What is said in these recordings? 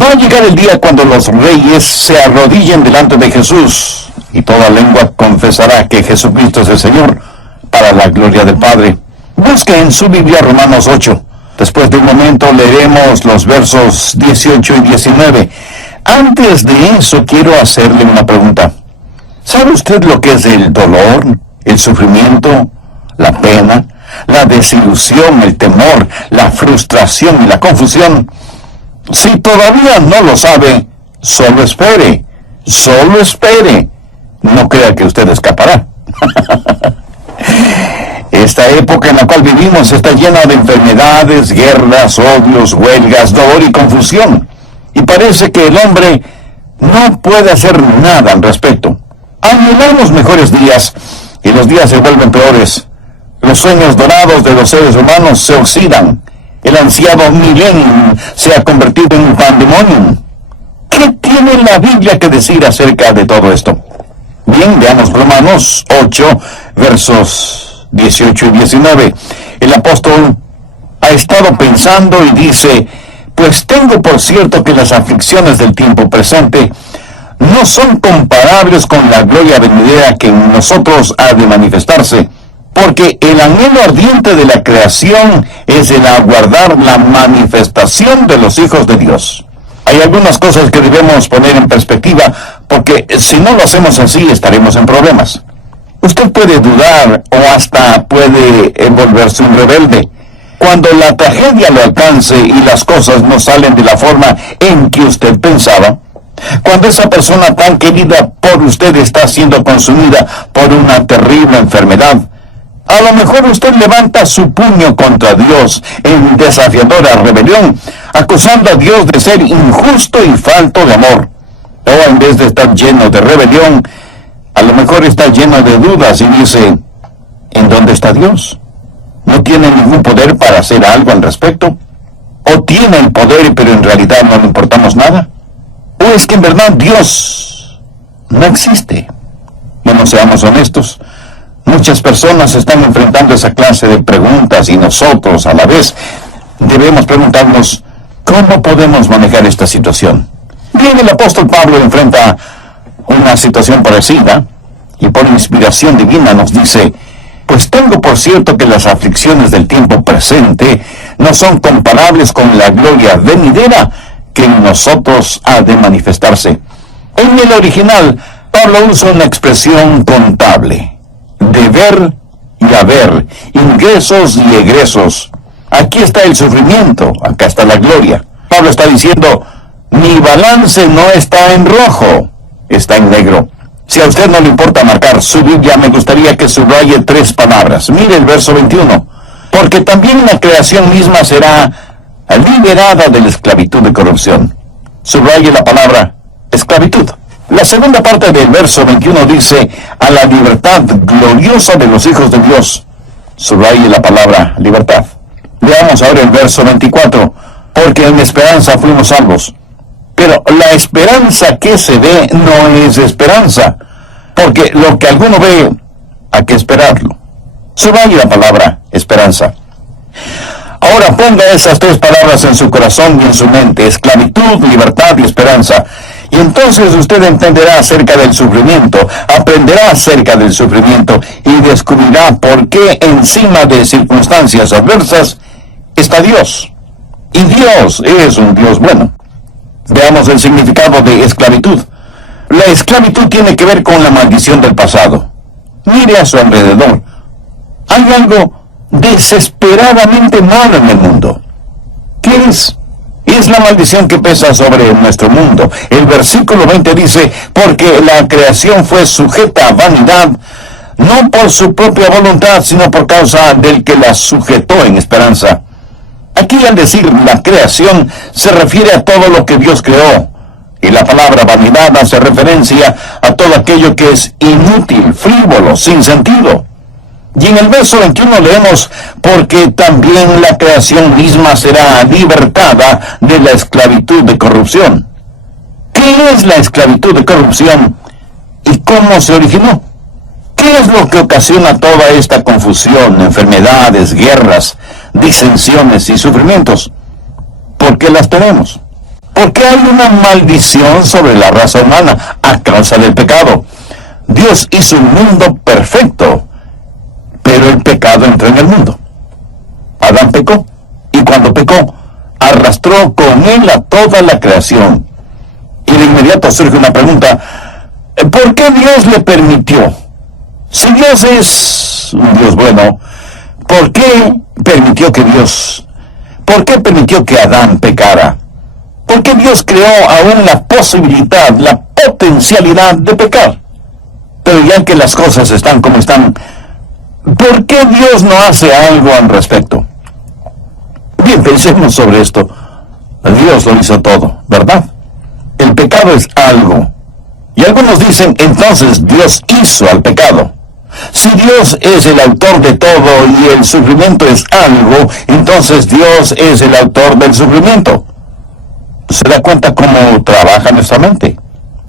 Va a llegar el día cuando los reyes se arrodillen delante de Jesús y toda lengua confesará que Jesucristo es el Señor, para la gloria del Padre. Busque en su Biblia Romanos 8. Después de un momento leeremos los versos 18 y 19. Antes de eso quiero hacerle una pregunta. ¿Sabe usted lo que es el dolor, el sufrimiento, la pena, la desilusión, el temor, la frustración y la confusión? Si todavía no lo sabe, solo espere. Solo espere. No crea que usted escapará. Esta época en la cual vivimos está llena de enfermedades, guerras, odios, huelgas, dolor y confusión. Y parece que el hombre no puede hacer nada al respecto. Anhelamos mejores días y los días se vuelven peores. Los sueños dorados de los seres humanos se oxidan. El ansiado millennium se ha convertido en un pandemonium. ¿Qué tiene la Biblia que decir acerca de todo esto? Bien, veamos Romanos 8, versos 18 y 19. El apóstol ha estado pensando y dice: pues tengo por cierto que las aflicciones del tiempo presente no son comparables con la gloria venidera que en nosotros ha de manifestarse, porque el anhelo ardiente de la creación es el aguardar la manifestación de los hijos de Dios. Hay algunas cosas que debemos poner en perspectiva, porque si no lo hacemos así estaremos en problemas. Usted puede dudar o hasta puede volverse un rebelde. Cuando la tragedia lo alcance y las cosas no salen de la forma en que usted pensaba, cuando esa persona tan querida por usted está siendo consumida por una terrible enfermedad, a lo mejor usted levanta su puño contra Dios en desafiadora rebelión, acusando a Dios de ser injusto y falto de amor. O en vez de estar lleno de rebelión, a lo mejor está lleno de dudas y dice: ¿en dónde está Dios? ¿No tiene ningún poder para hacer algo al respecto? ¿O tiene el poder pero en realidad no le importamos nada? ¿O es que en verdad Dios no existe? Bueno, seamos honestos. Muchas personas están enfrentando esa clase de preguntas y nosotros a la vez debemos preguntarnos: ¿cómo podemos manejar esta situación? Bien, el apóstol Pablo enfrenta una situación parecida y por inspiración divina nos dice: pues tengo por cierto que las aflicciones del tiempo presente no son comparables con la gloria venidera que en nosotros ha de manifestarse. En el original, Pablo usa una expresión contable: deber y haber, ingresos y egresos. Aquí está el sufrimiento, acá está la gloria. Pablo está diciendo: mi balance no está en rojo, está en negro. Si a usted no le importa marcar su Biblia, me gustaría que subraye 3 palabras. Mire el verso 21. Porque también la creación misma será liberada de la esclavitud de corrupción. Subraye la palabra esclavitud. La segunda parte del verso 21 dice: a la libertad gloriosa de los hijos de Dios. Subraye la palabra libertad. Veamos ahora el verso 24. Porque en esperanza fuimos salvos. Pero la esperanza que se ve no es esperanza, porque lo que alguno ve, hay que esperarlo. Subraye la palabra esperanza. Ahora ponga esas 3 palabras en su corazón y en su mente: esclavitud, libertad y esperanza. Y entonces usted entenderá acerca del sufrimiento, aprenderá acerca del sufrimiento y descubrirá por qué encima de circunstancias adversas está Dios. Y Dios es un Dios bueno. Veamos el significado de esclavitud. La esclavitud tiene que ver con la maldición del pasado. Mire a su alrededor. Hay algo desesperadamente malo en el mundo. ¿Qué es? Es la maldición que pesa sobre nuestro mundo. El versículo 20 dice: porque la creación fue sujeta a vanidad, no por su propia voluntad, sino por causa del que la sujetó en esperanza. Aquí, al decir la creación, se refiere a todo lo que Dios creó. Y la palabra vanidad hace referencia a todo aquello que es inútil, frívolo, sin sentido. Y en el verso 21 leemos: porque también la creación misma será libertada de la esclavitud de corrupción. ¿Qué es la esclavitud de corrupción y cómo se originó? ¿Qué es lo que ocasiona toda esta confusión, enfermedades, guerras, disensiones y sufrimientos? ¿Por qué las tenemos? Porque hay una maldición sobre la raza humana a causa del pecado. Dios hizo un mundo perfecto, pero el pecado entró en el mundo. Adán pecó, y cuando pecó, arrastró con él a toda la creación. Y de inmediato surge una pregunta: ¿por qué Dios le permitió? Si Dios es un Dios bueno, ¿por qué permitió que Adán pecara? ¿Por qué Dios creó aún la posibilidad, la potencialidad de pecar? Pero ya que las cosas están como están, ¿por qué Dios no hace algo al respecto? Bien, pensemos sobre esto. Dios lo hizo todo, ¿verdad? El pecado es algo. Y algunos dicen, entonces Dios hizo al pecado. Si Dios es el autor de todo y el sufrimiento es algo, entonces Dios es el autor del sufrimiento. ¿Se da cuenta cómo trabaja nuestra mente?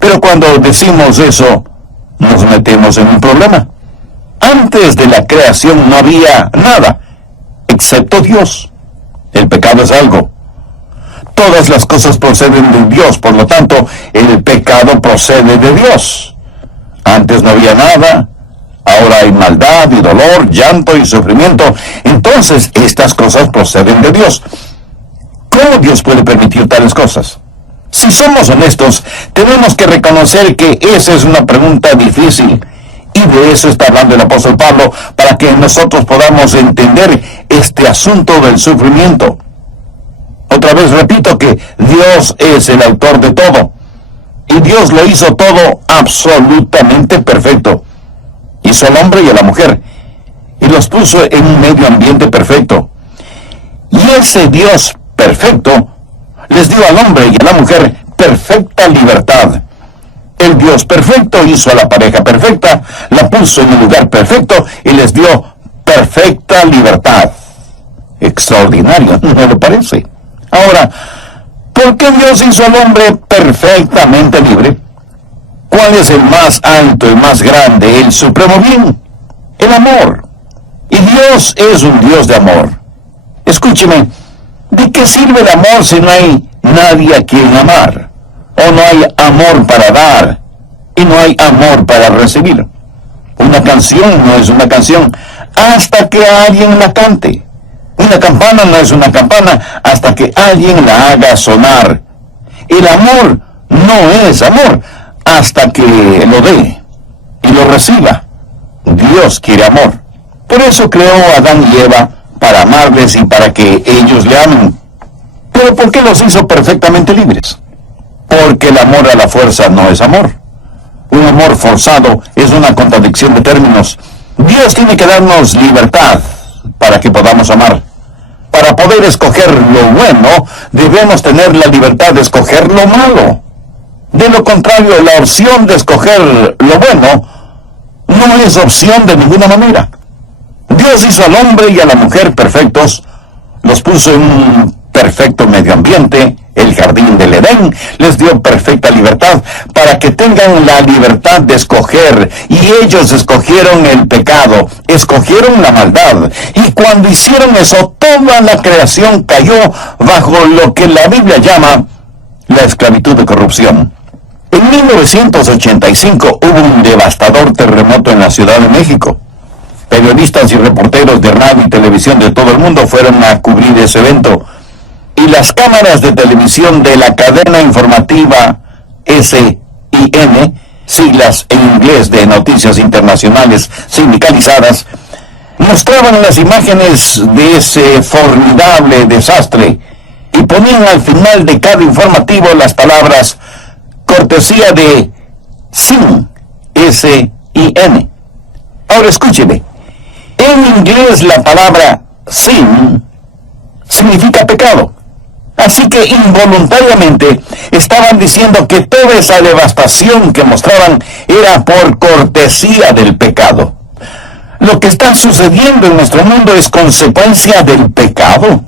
Pero cuando decimos eso, nos metemos en un problema. Antes de la creación no había nada, excepto Dios. El pecado es algo. Todas las cosas proceden de Dios, por lo tanto, el pecado procede de Dios. Antes no había nada, ahora hay maldad y dolor, llanto y sufrimiento. Entonces, estas cosas proceden de Dios. ¿Cómo Dios puede permitir tales cosas? Si somos honestos, tenemos que reconocer que esa es una pregunta difícil. Y de eso está hablando el apóstol Pablo, para que nosotros podamos entender este asunto del sufrimiento. Otra vez repito que Dios es el autor de todo. Y Dios lo hizo todo absolutamente perfecto. Hizo al hombre y a la mujer, y los puso en un medio ambiente perfecto. Y ese Dios perfecto les dio al hombre y a la mujer perfecta libertad. El Dios perfecto hizo a la pareja perfecta, la puso en el lugar perfecto y les dio perfecta libertad. Extraordinario, ¿no le parece? Ahora, ¿por qué Dios hizo al hombre perfectamente libre? ¿Cuál es el más alto y más grande, el supremo bien? El amor. Y Dios es un Dios de amor. Escúcheme, ¿de qué sirve el amor si no hay nadie a quien amar? ¿O no hay amor para dar y no hay amor para recibir? Una canción no es una canción hasta que alguien la cante. Una campana no es una campana hasta que alguien la haga sonar. El amor no es amor hasta que lo dé y lo reciba. Dios quiere amor. Por eso creó a Adán y Eva, para amarles y para que ellos le amen. ¿Pero por qué los hizo perfectamente libres? Porque el amor a la fuerza no es amor. Un amor forzado es una contradicción de términos. Dios tiene que darnos libertad para que podamos amar. Para poder escoger lo bueno, debemos tener la libertad de escoger lo malo. De lo contrario, la opción de escoger lo bueno no es opción de ninguna manera. Dios hizo al hombre y a la mujer perfectos, los puso en un perfecto medio ambiente, el jardín del Edén, les dio perfecta libertad para que tengan la libertad de escoger, y ellos escogieron el pecado, escogieron la maldad, y cuando hicieron eso, toda la creación cayó bajo lo que la Biblia llama la esclavitud de corrupción. En 1985 hubo un devastador terremoto en la Ciudad de México. Periodistas y reporteros de radio y televisión de todo el mundo fueron a cubrir ese evento, y las cámaras de televisión de la cadena informativa SIN, siglas en inglés de Noticias Internacionales Sindicalizadas, mostraban las imágenes de ese formidable desastre y ponían al final de cada informativo las palabras cortesía de SIN, SIN. Ahora escúcheme, en inglés la palabra sin significa pecado. Así que involuntariamente estaban diciendo que toda esa devastación que mostraban era por cortesía del pecado. Lo que está sucediendo en nuestro mundo es consecuencia del pecado.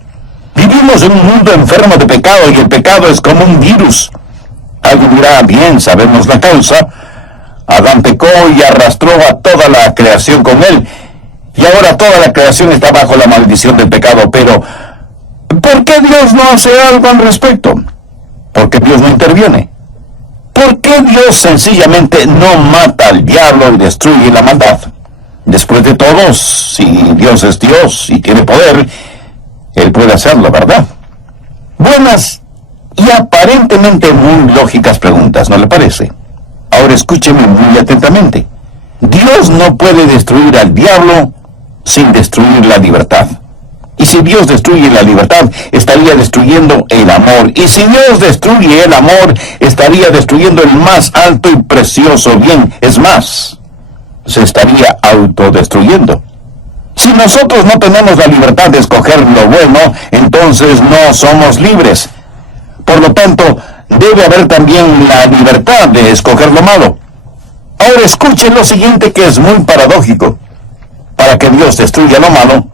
Vivimos en un mundo enfermo de pecado y el pecado es como un virus. Alguien dirá, bien, sabemos la causa. Adán pecó y arrastró a toda la creación con él. Y ahora toda la creación está bajo la maldición del pecado. Pero, ¿por qué Dios no hace algo al respecto? Porque qué Dios no interviene? ¿Por qué Dios sencillamente no mata al diablo y destruye la maldad? Después de todo, si Dios es Dios y tiene poder, Él puede hacerlo, ¿verdad? Buenas y aparentemente muy lógicas preguntas, ¿no le parece? Ahora escúcheme muy atentamente. Dios no puede destruir al diablo sin destruir la libertad. Y si Dios destruye la libertad, estaría destruyendo el amor. Y si Dios destruye el amor, estaría destruyendo el más alto y precioso bien. Es más, se estaría autodestruyendo. Si nosotros no tenemos la libertad de escoger lo bueno, entonces no somos libres. Por lo tanto, debe haber también la libertad de escoger lo malo. Ahora escuchen lo siguiente, que es muy paradójico. Para que Dios destruya lo malo,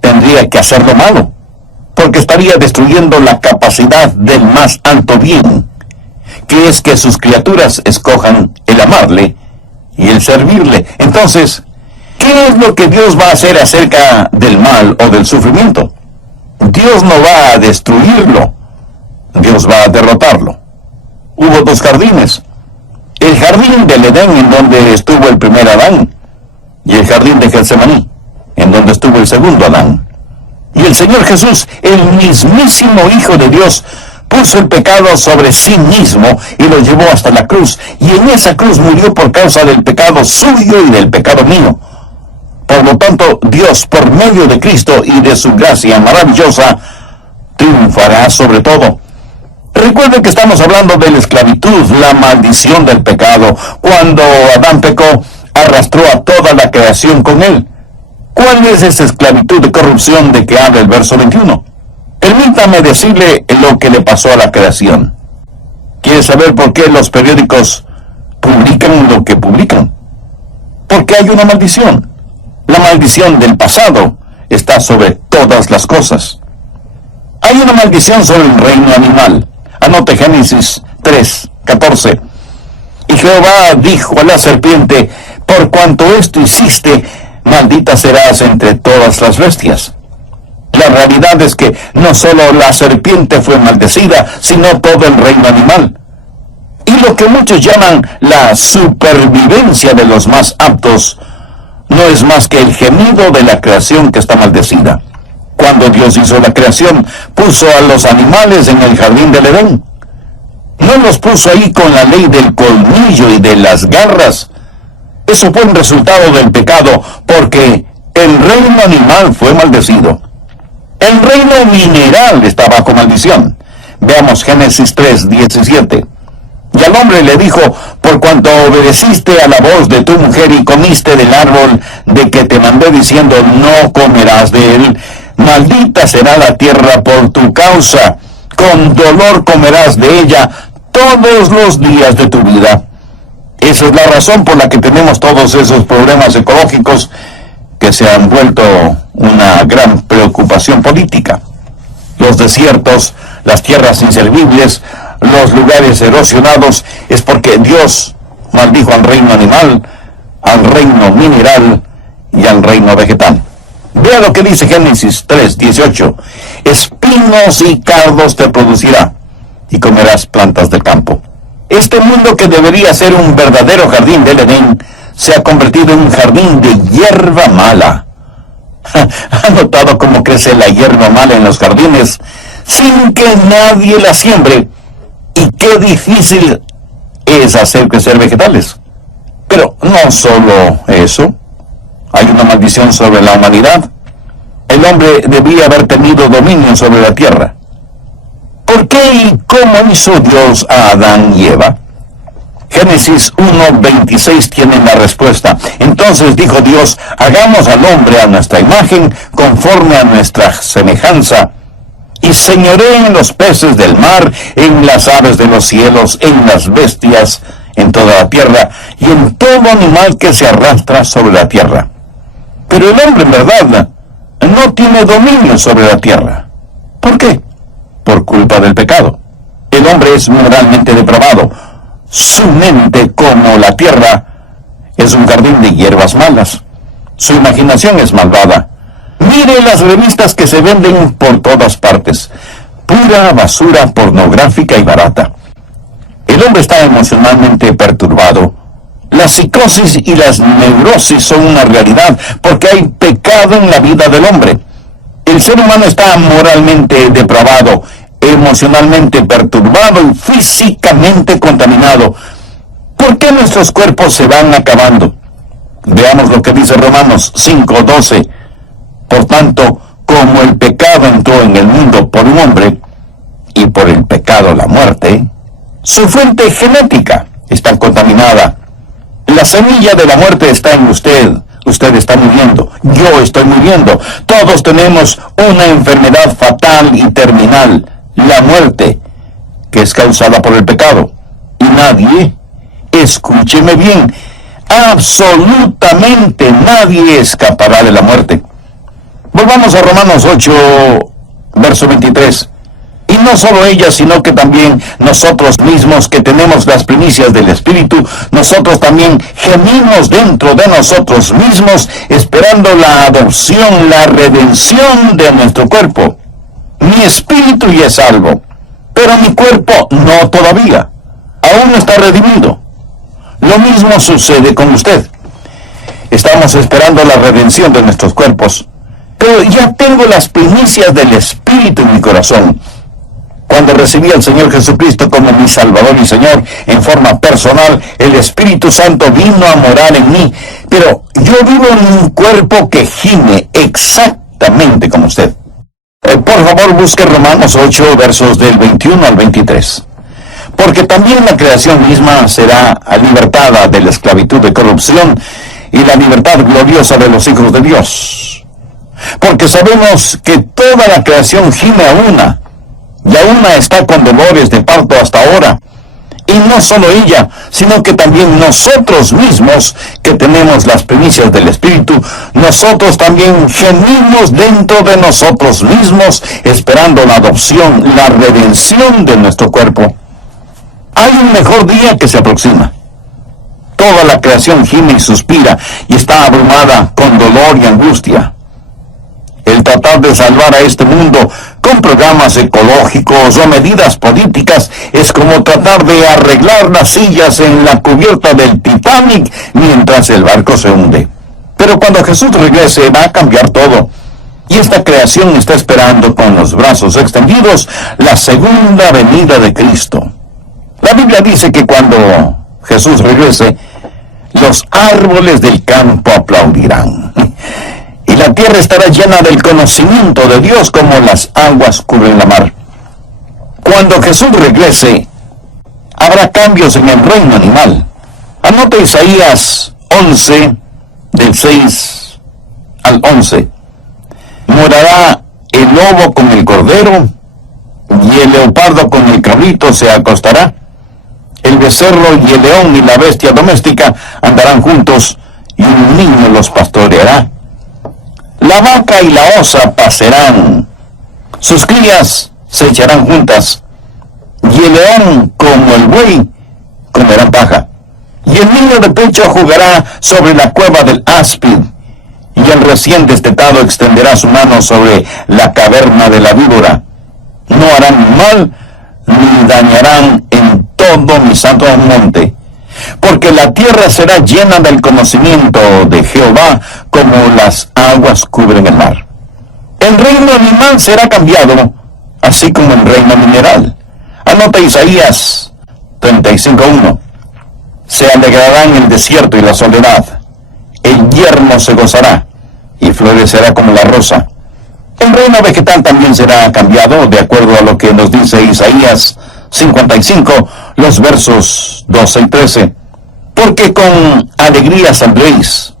tendría que hacer lo malo, porque estaría destruyendo la capacidad del más alto bien, que es que sus criaturas escojan el amarle y el servirle. Entonces, ¿qué es lo que Dios va a hacer acerca del mal o del sufrimiento? Dios no va a destruirlo, Dios va a derrotarlo. Hubo dos jardines: el jardín del Edén, en donde estuvo el primer Adán, y el jardín de Getsemaní, en donde estuvo el segundo Adán. Y el Señor Jesús, el mismísimo Hijo de Dios, puso el pecado sobre sí mismo y lo llevó hasta la cruz. Y en esa cruz murió por causa del pecado suyo y del pecado mío. Por lo tanto, Dios, por medio de Cristo y de su gracia maravillosa, triunfará sobre todo. Recuerden que estamos hablando de la esclavitud, la maldición del pecado. Cuando Adán pecó, arrastró a toda la creación con él. ¿Cuál es esa esclavitud de corrupción de que habla el verso 21? Permítame decirle lo que le pasó a la creación. ¿Quiere saber por qué los periódicos publican lo que publican? Porque hay una maldición. La maldición del pasado está sobre todas las cosas. Hay una maldición sobre el reino animal. Anote Génesis 3:14. Y Jehová dijo a la serpiente: por cuanto esto hiciste, maldita serás entre todas las bestias. La realidad es que no solo la serpiente fue maldecida, sino todo el reino animal. Y lo que muchos llaman la supervivencia de los más aptos, no es más que el gemido de la creación que está maldecida. Cuando Dios hizo la creación, puso a los animales en el jardín del Edén. No los puso ahí con la ley del colmillo y de las garras. Eso fue un resultado del pecado, porque el reino animal fue maldecido. El reino mineral está bajo maldición. Veamos Génesis 3:17. Y al hombre le dijo: por cuanto obedeciste a la voz de tu mujer y comiste del árbol de que te mandé diciendo, no comerás de él, maldita será la tierra por tu causa, con dolor comerás de ella todos los días de tu vida. Esa es la razón por la que tenemos todos esos problemas ecológicos que se han vuelto una gran preocupación política. Los desiertos, las tierras inservibles, los lugares erosionados, es porque Dios maldijo al reino animal, al reino mineral y al reino vegetal. Vea lo que dice Génesis 3:18. Espinos y cardos te producirá, y comerás plantas del campo. Este mundo, que debería ser un verdadero jardín del Edén, se ha convertido en un jardín de hierba mala. ¿Ha notado cómo crece la hierba mala en los jardines sin que nadie la siembre? Y qué difícil es hacer crecer vegetales. Pero no solo eso. Hay una maldición sobre la humanidad. El hombre debía haber tenido dominio sobre la tierra. ¿Por qué y cómo hizo Dios a Adán y Eva? Génesis 1:26 tiene la respuesta. Entonces dijo Dios: hagamos al hombre a nuestra imagen, conforme a nuestra semejanza, y señoree en los peces del mar, en las aves de los cielos, en las bestias, en toda la tierra, y en todo animal que se arrastra sobre la tierra. Pero el hombre, en verdad, no tiene dominio sobre la tierra. ¿Por qué? Por culpa del pecado. El hombre es moralmente depravado. Su mente, como la tierra, es un jardín de hierbas malas. Su imaginación es malvada. Mire las revistas que se venden por todas partes. Pura basura pornográfica y barata. emocionalmente perturbado. La psicosis y las neurosis son una realidad porque hay pecado en la vida del hombre. El ser humano está moralmente depravado, emocionalmente perturbado y físicamente contaminado. ¿Por qué nuestros cuerpos se van acabando? Veamos lo que dice Romanos 5:12. Por tanto, como el pecado entró en el mundo por un hombre, y por el pecado la muerte, su fuente genética está contaminada. La semilla de la muerte está en usted. Usted está muriendo. Yo estoy muriendo. Todos tenemos una enfermedad fatal y terminal, la muerte, que es causada por el pecado. Y nadie, escúcheme bien, absolutamente nadie escapará de la muerte. Volvamos a Romanos 8, verso 23. Y no solo ella, sino que también nosotros mismos que tenemos las primicias del Espíritu, nosotros también gemimos dentro de nosotros mismos, esperando la adopción, la redención de nuestro cuerpo. Mi espíritu ya es salvo, pero mi cuerpo no todavía. Aún no está redimido. Lo mismo sucede con usted. Estamos esperando la redención de nuestros cuerpos, pero ya tengo las primicias del Espíritu en mi corazón. Cuando recibí al Señor Jesucristo como mi Salvador y Señor en forma personal, el Espíritu Santo vino a morar en mí, pero yo vivo en un cuerpo que gime exactamente como usted. Por favor, busque Romanos 8, versos del 21 al 23. Porque también la creación misma será libertada de la esclavitud de corrupción y la libertad gloriosa de los hijos de Dios. Porque sabemos que toda la creación gime a una, y a una está con dolores de parto hasta ahora. Y no solo ella, sino que también nosotros mismos, que tenemos las primicias del Espíritu, nosotros también gemimos dentro de nosotros mismos, esperando la adopción, la redención de nuestro cuerpo. Hay un mejor día que se aproxima. Toda la creación gime y suspira, y está abrumada con dolor y angustia. El tratar de salvar a este mundo con programas ecológicos o medidas políticas es como tratar de arreglar las sillas en la cubierta del Titanic mientras el barco se hunde. Pero cuando Jesús regrese va a cambiar todo. Y esta creación está esperando con los brazos extendidos la segunda venida de Cristo. La Biblia dice que cuando Jesús regrese, los árboles del campo aplaudirán. Y la tierra estará llena del conocimiento de Dios como las aguas cubren la mar. Cuando Jesús regrese, habrá cambios en el reino animal. Anote Isaías 11, del 6 al 11. Morará el lobo con el cordero, y el leopardo con el cabrito se acostará. El becerro y el león y la bestia doméstica andarán juntos, y un niño los pastoreará. La vaca y la osa pasarán, sus crías se echarán juntas, y el león como el buey comerán paja. Y el niño de pecho jugará sobre la cueva del áspid, y el recién destetado extenderá su mano sobre la caverna de la víbora. No harán mal, ni dañarán en todo mi santo monte, porque la tierra será llena del conocimiento de Jehová, como las aguas cubren el mar. El reino animal será cambiado, así como el reino mineral. Anota Isaías 35:1. Se alegrará en el desierto y la soledad. El yermo se gozará, y florecerá como la rosa. El reino vegetal también será cambiado, de acuerdo a lo que nos dice Isaías 55, los versos 12 y 13. Porque con alegría saldréis,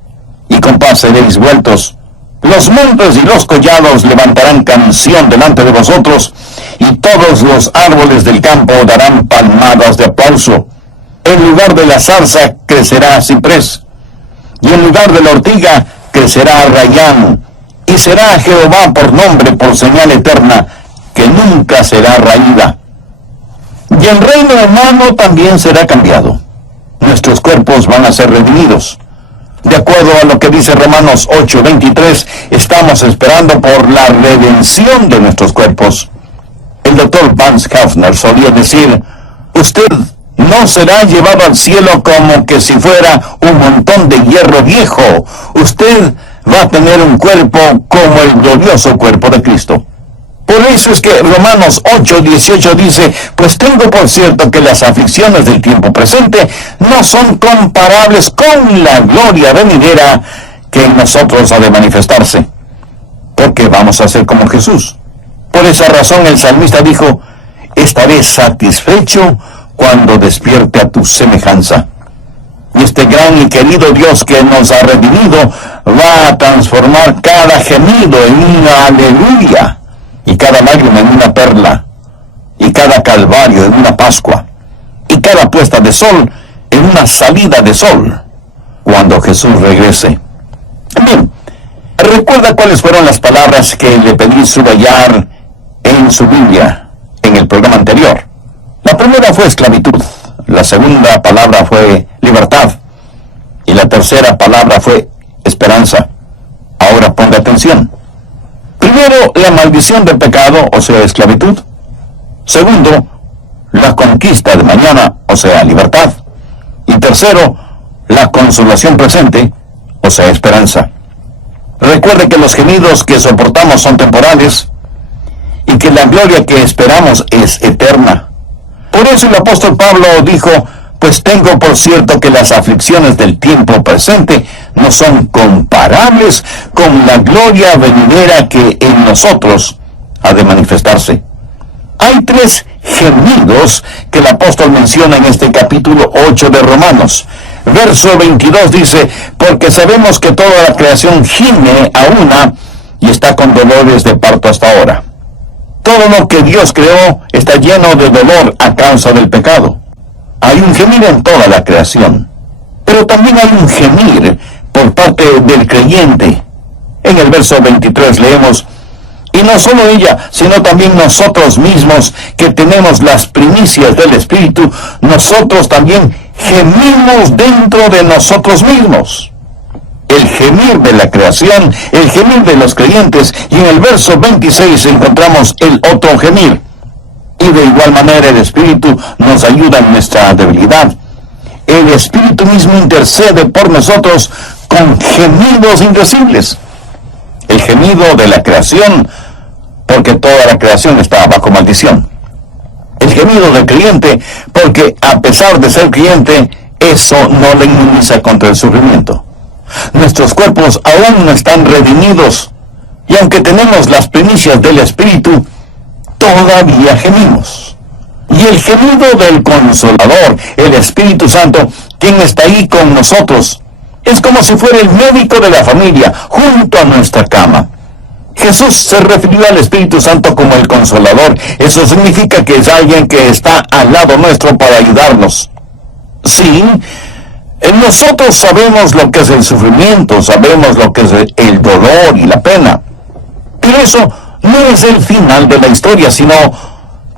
y con paz seréis vueltos. Los montes y los collados levantarán canción delante de vosotros, y todos los árboles del campo darán palmadas de aplauso. En lugar de la zarza crecerá ciprés, y en lugar de la ortiga crecerá rayán, y será Jehová por nombre, por señal eterna, que nunca será raída. Y el reino humano también será cambiado. Nuestros cuerpos van a ser redimidos. De acuerdo a lo que dice Romanos 8:23, estamos esperando por la redención de nuestros cuerpos. El doctor Vance Havner solía decir, usted no será llevado al cielo como que si fuera un montón de hierro viejo. Usted va a tener un cuerpo como el glorioso cuerpo de Cristo. Por eso es que Romanos 8:18 dice, pues tengo por cierto que las aflicciones del tiempo presente no son comparables con la gloria venidera que en nosotros ha de manifestarse. Porque vamos a ser como Jesús. Por esa razón el salmista dijo, estaré satisfecho cuando despierte a tu semejanza. Y este gran y querido Dios que nos ha redimido va a transformar cada gemido en una aleluya, y cada lágrima en una perla, y cada calvario en una pascua, y cada puesta de sol en una salida de sol, cuando Jesús regrese. Bien, recuerda cuáles fueron las palabras que le pedí subrayar en su Biblia en el programa anterior. La primera fue esclavitud, la segunda palabra fue libertad, y la tercera palabra fue esperanza. Ahora ponga atención. Primero, la maldición del pecado, o sea, esclavitud. Segundo, la conquista de mañana, o sea, libertad. Y tercero, la consolación presente, o sea, esperanza. Recuerde que los gemidos que soportamos son temporales y que la gloria que esperamos es eterna. Por eso el apóstol Pablo dijo, pues tengo por cierto que las aflicciones del tiempo presente no son comparables con la gloria venidera que en nosotros ha de manifestarse. Hay tres gemidos que el apóstol menciona en este capítulo 8 de Romanos. Verso 22 dice, porque sabemos que toda la creación gime a una y está con dolores de parto hasta ahora. Todo lo que Dios creó está lleno de dolor a causa del pecado. Hay un gemir en toda la creación, pero también hay un gemir por parte del creyente. En el verso 23 leemos, y no solo ella, sino también nosotros mismos, que tenemos las primicias del Espíritu, nosotros también gemimos dentro de nosotros mismos. El gemir de la creación, el gemir de los creyentes, y en el verso 26 encontramos el otro gemir. Y de igual manera el Espíritu nos ayuda en nuestra debilidad. El Espíritu mismo intercede por nosotros con gemidos indecibles. El gemido de la creación, porque toda la creación está bajo maldición. El gemido del creyente, porque a pesar de ser creyente, eso no le inmuniza contra el sufrimiento. Nuestros cuerpos aún no están redimidos, y aunque tenemos las primicias del Espíritu, todavía gemimos. Y el gemido del Consolador, el Espíritu Santo, quien está ahí con nosotros, es como si fuera el médico de la familia, junto a nuestra cama. Jesús se refirió al Espíritu Santo como el Consolador. Eso significa que es alguien que está al lado nuestro para ayudarnos. Sí, nosotros sabemos lo que es el sufrimiento, sabemos lo que es el dolor y la pena. Pero eso no es el final de la historia, sino,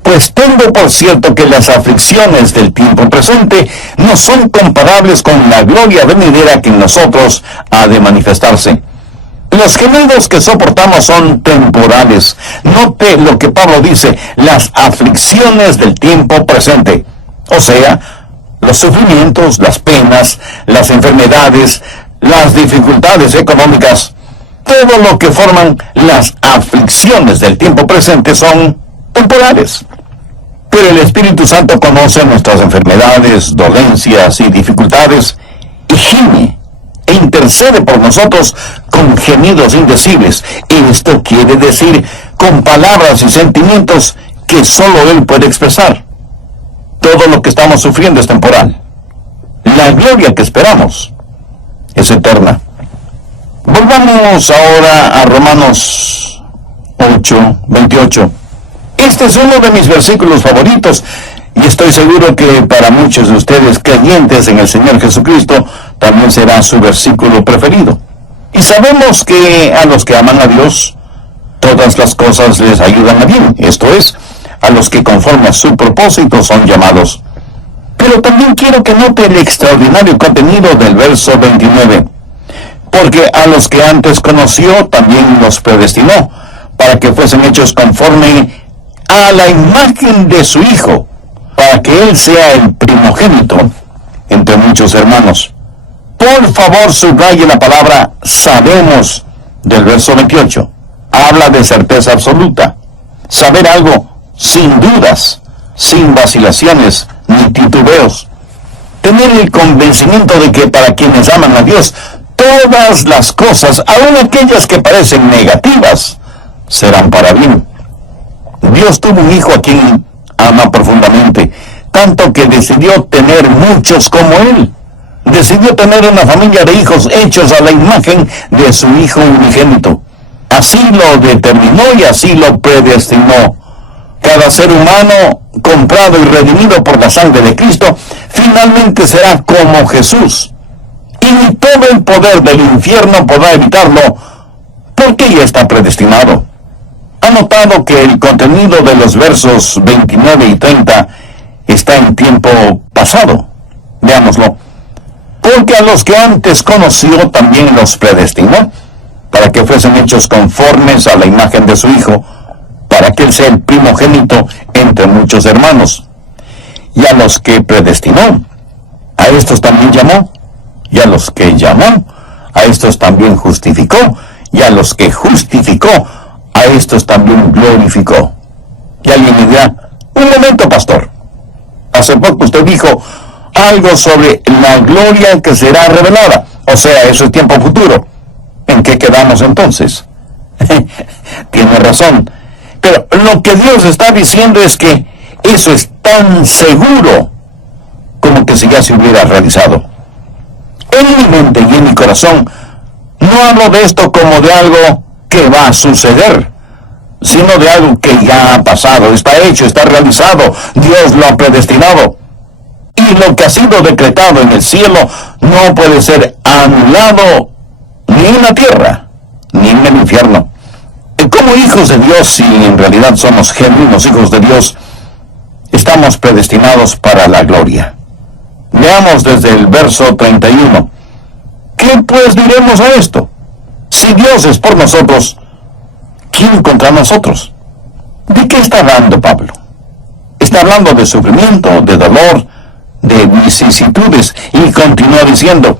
pues tengo por cierto que las aflicciones del tiempo presente no son comparables con la gloria venidera que en nosotros ha de manifestarse. Los gemidos que soportamos son temporales. Note lo que Pablo dice, las aflicciones del tiempo presente. O sea, los sufrimientos, las penas, las enfermedades, las dificultades económicas, todo lo que forman las aflicciones del tiempo presente son temporales. Pero el Espíritu Santo conoce nuestras enfermedades, dolencias y dificultades y gime e intercede por nosotros con gemidos indecibles. Esto quiere decir con palabras y sentimientos que solo Él puede expresar. Todo lo que estamos sufriendo es temporal. La gloria que esperamos es eterna. Volvamos ahora a Romanos 8:28. Este es uno de mis versículos favoritos, y estoy seguro que para muchos de ustedes creyentes en el Señor Jesucristo también será su versículo preferido. Y sabemos que a los que aman a Dios, todas las cosas les ayudan a bien, esto es, a los que conforme a su propósito son llamados. Pero también quiero que note el extraordinario contenido del verso 29. Porque a los que antes conoció también los predestinó, para que fuesen hechos conforme a la imagen de su Hijo, para que él sea el primogénito entre muchos hermanos. Por favor, subraye la palabra sabemos del verso 28. Habla de certeza absoluta. Saber algo sin dudas, sin vacilaciones ni titubeos. Tener el convencimiento de que para quienes aman a Dios, todas las cosas, aun aquellas que parecen negativas, serán para bien. Dios tuvo un hijo a quien ama profundamente, tanto que decidió tener muchos como él. Decidió tener una familia de hijos hechos a la imagen de su Hijo unigénito. Así lo determinó y así lo predestinó. Cada ser humano, comprado y redimido por la sangre de Cristo, finalmente será como Jesús. Y ni todo el poder del infierno podrá evitarlo, porque ya está predestinado. Ha notado que el contenido de los versos 29 y 30 está en tiempo pasado. Veámoslo. Porque a los que antes conoció también los predestinó, para que fuesen hechos conformes a la imagen de su Hijo, para que él sea el primogénito entre muchos hermanos. Y a los que predestinó, a estos también llamó, y a los que llamó, a estos también justificó, y a los que justificó, a estos también glorificó. Y alguien me dirá, un momento, pastor, hace poco usted dijo algo sobre la gloria que será revelada, o sea, eso es tiempo futuro. ¿En qué quedamos entonces? Tiene razón, pero lo que Dios está diciendo es que eso es tan seguro como que si ya se hubiera realizado. En mi mente y en mi corazón no hablo de esto como de algo que va a suceder, sino de algo que ya ha pasado, está hecho, está realizado, Dios lo ha predestinado. Y lo que ha sido decretado en el cielo no puede ser anulado ni en la tierra, ni en el infierno. Como hijos de Dios, si en realidad somos genuinos hijos de Dios, estamos predestinados para la gloria. Veamos desde el verso 31. ¿Qué pues diremos a esto? Si Dios es por nosotros, ¿quién contra nosotros? ¿De qué está hablando Pablo? Está hablando de sufrimiento, de dolor, de vicisitudes, y continúa diciendo,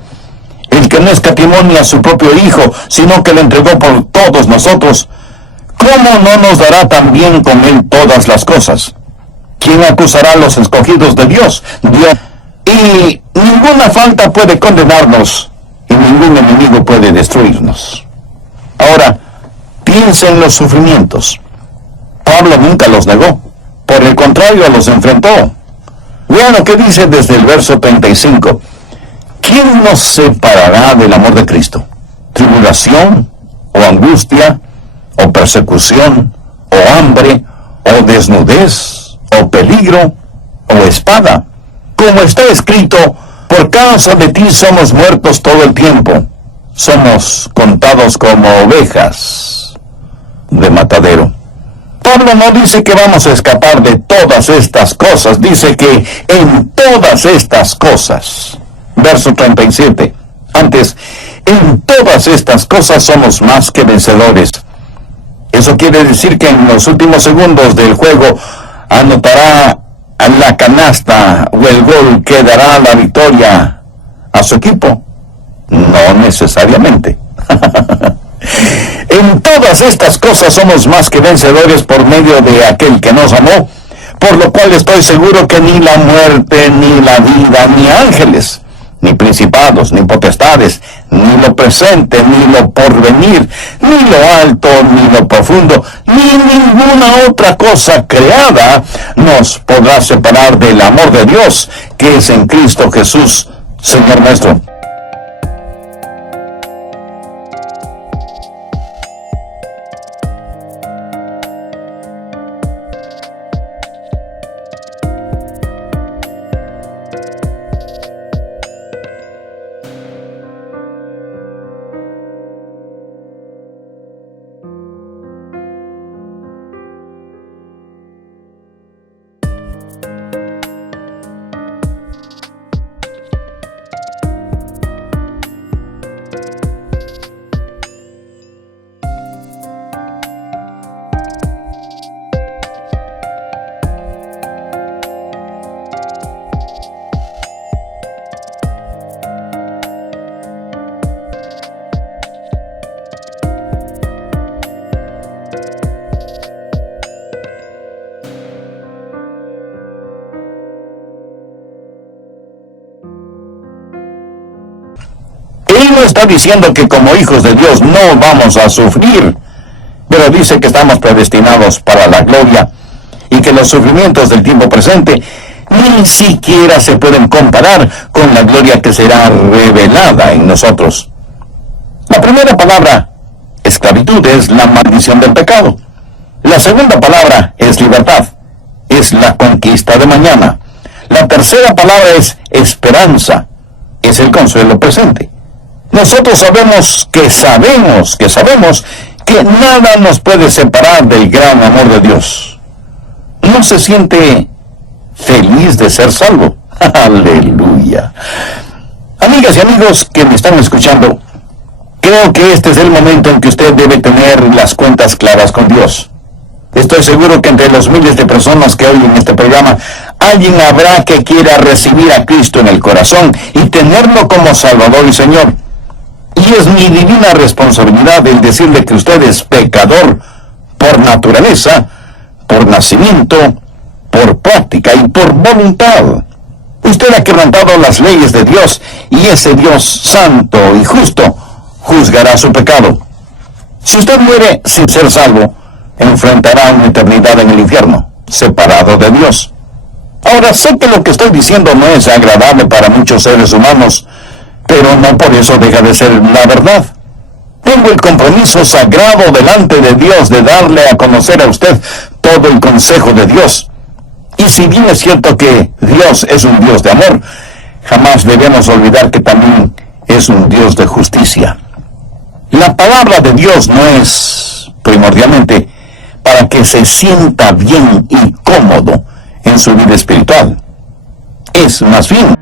el que no escatimó ni a su propio Hijo, sino que lo entregó por todos nosotros, ¿cómo no nos dará también con él todas las cosas? ¿Quién acusará a los escogidos de Dios? Dios. Y ninguna falta puede condenarnos, y ningún enemigo puede destruirnos. Ahora, piensa en los sufrimientos. Pablo nunca los negó, por el contrario los enfrentó. Vean lo que dice desde el verso 35. ¿Quién nos separará del amor de Cristo? ¿Tribulación, o angustia, o persecución, o hambre, o desnudez, o peligro, o espada? Como está escrito, por causa de ti somos muertos todo el tiempo. Somos contados como ovejas de matadero. Pablo no dice que vamos a escapar de todas estas cosas, dice que en todas estas cosas. Verso 37. Antes, en todas estas cosas somos más que vencedores. Eso quiere decir que en los últimos segundos del juego anotará la canasta o el gol que dará la victoria a su equipo. No necesariamente. En todas estas cosas somos más que vencedores por medio de aquel que nos amó, por lo cual estoy seguro que ni la muerte, ni la vida, ni ángeles, ni principados, ni potestades, ni lo presente, ni lo porvenir, ni lo alto, ni lo profundo, ni ninguna otra cosa creada nos podrá separar del amor de Dios, que es en Cristo Jesús, Señor nuestro. Él no está diciendo que como hijos de Dios no vamos a sufrir, pero dice que estamos predestinados para la gloria y que los sufrimientos del tiempo presente ni siquiera se pueden comparar con la gloria que será revelada en nosotros. La primera palabra, esclavitud, es la maldición del pecado. La segunda palabra es libertad, es la conquista de mañana. La tercera palabra es esperanza, es el consuelo presente. Nosotros sabemos que nada nos puede separar del gran amor de Dios. ¿No se siente feliz de ser salvo? ¡Aleluya! Amigas y amigos que me están escuchando, creo que este es el momento en que usted debe tener las cuentas claras con Dios. Estoy seguro que entre los miles de personas que oyen este programa, alguien habrá que quiera recibir a Cristo en el corazón y tenerlo como Salvador y Señor. Y es mi divina responsabilidad el decirle que usted es pecador por naturaleza, por nacimiento, por práctica y por voluntad. Usted ha quebrantado las leyes de Dios y ese Dios santo y justo juzgará su pecado. Si usted muere sin ser salvo, enfrentará una eternidad en el infierno, separado de Dios. Ahora, sé que lo que estoy diciendo no es agradable para muchos seres humanos, pero no por eso deja de ser la verdad. Tengo el compromiso sagrado delante de Dios de darle a conocer a usted todo el consejo de Dios. Y si bien es cierto que Dios es un Dios de amor, jamás debemos olvidar que también es un Dios de justicia. La palabra de Dios no es primordialmente para que se sienta bien y cómodo en su vida espiritual. Es más bien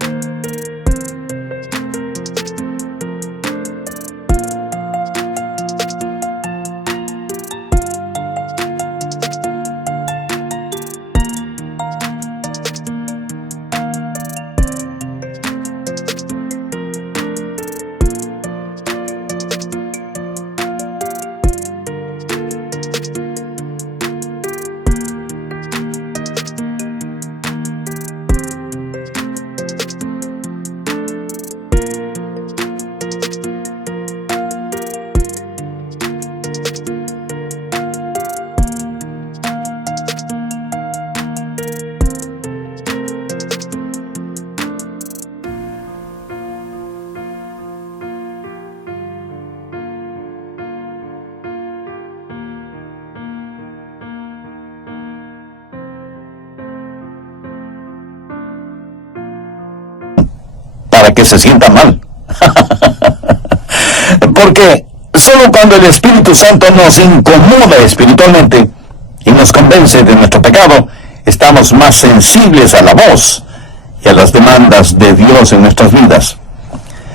para que se sienta mal. Porque solo cuando el Espíritu Santo nos incomoda espiritualmente y nos convence de nuestro pecado, estamos más sensibles a la voz y a las demandas de Dios en nuestras vidas.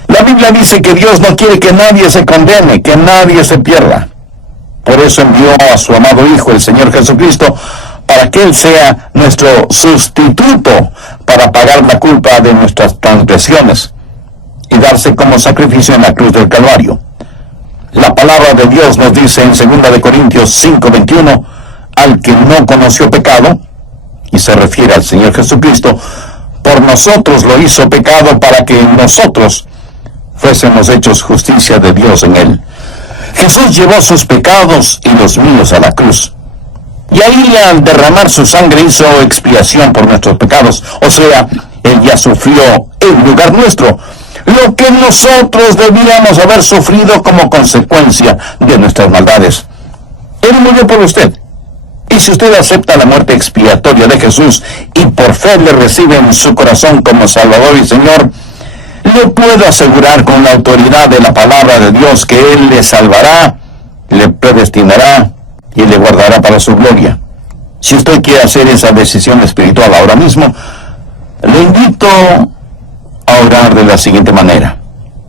La Biblia dice que Dios no quiere que nadie se condene, que nadie se pierda. Por eso envió a su amado Hijo, el Señor Jesucristo, para que Él sea nuestro sustituto para pagar la culpa de nuestras transgresiones y darse como sacrificio en la cruz del Calvario. La palabra de Dios nos dice en 2 Corintios 5:21, al que no conoció pecado, y se refiere al Señor Jesucristo, por nosotros lo hizo pecado para que nosotros fuésemos hechos justicia de Dios en Él. Jesús llevó sus pecados y los míos a la cruz. Y ahí, al derramar su sangre, hizo expiación por nuestros pecados. O sea, Él ya sufrió en lugar nuestro, lo que nosotros debíamos haber sufrido como consecuencia de nuestras maldades. Él murió por usted. Y si usted acepta la muerte expiatoria de Jesús y por fe le recibe en su corazón como Salvador y Señor, le puedo asegurar con la autoridad de la palabra de Dios que Él le salvará, le predestinará y le guardará para su gloria. Si usted quiere hacer esa decisión espiritual ahora mismo, le invito a orar de la siguiente manera.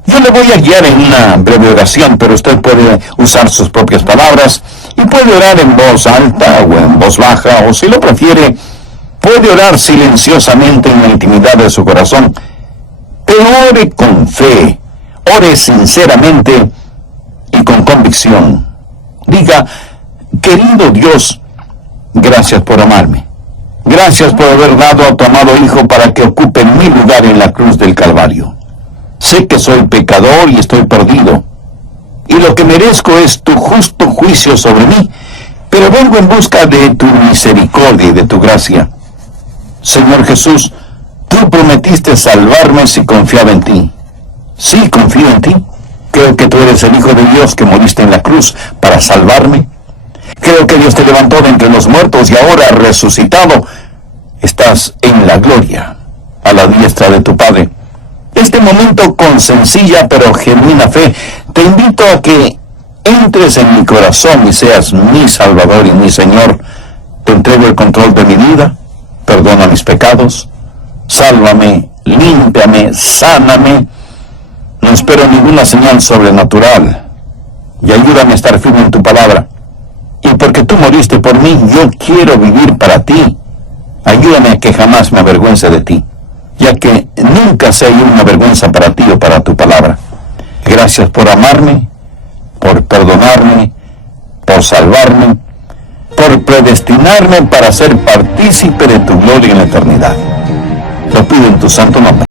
Yo le voy a guiar en una breve oración, pero usted puede usar sus propias palabras y puede orar en voz alta o en voz baja, o si lo prefiere, puede orar silenciosamente en la intimidad de su corazón. Pero ore con fe, ore sinceramente y con convicción. Diga: querido Dios, gracias por amarme. Gracias por haber dado a tu amado Hijo para que ocupe mi lugar en la cruz del Calvario. Sé que soy pecador y estoy perdido, y lo que merezco es tu justo juicio sobre mí, pero vengo en busca de tu misericordia y de tu gracia. Señor Jesús, tú prometiste salvarme si confiaba en ti. Sí, confío en ti. Creo que tú eres el Hijo de Dios que moriste en la cruz para salvarme. Creo que Dios te levantó de entre los muertos y ahora resucitado estás en la gloria, a la diestra de tu Padre. Este momento, con sencilla pero genuina fe, te invito a que entres en mi corazón y seas mi Salvador y mi Señor. Te entrego el control de mi vida, perdona mis pecados, sálvame, límpiame, sáname. No espero ninguna señal sobrenatural y ayúdame a estar firme en tu palabra. Y porque tú moriste por mí, yo quiero vivir para ti. Ayúdame a que jamás me avergüence de ti, ya que nunca sea yo una vergüenza para ti o para tu palabra. Gracias por amarme, por perdonarme, por salvarme, por predestinarme para ser partícipe de tu gloria en la eternidad. Lo pido en tu santo nombre.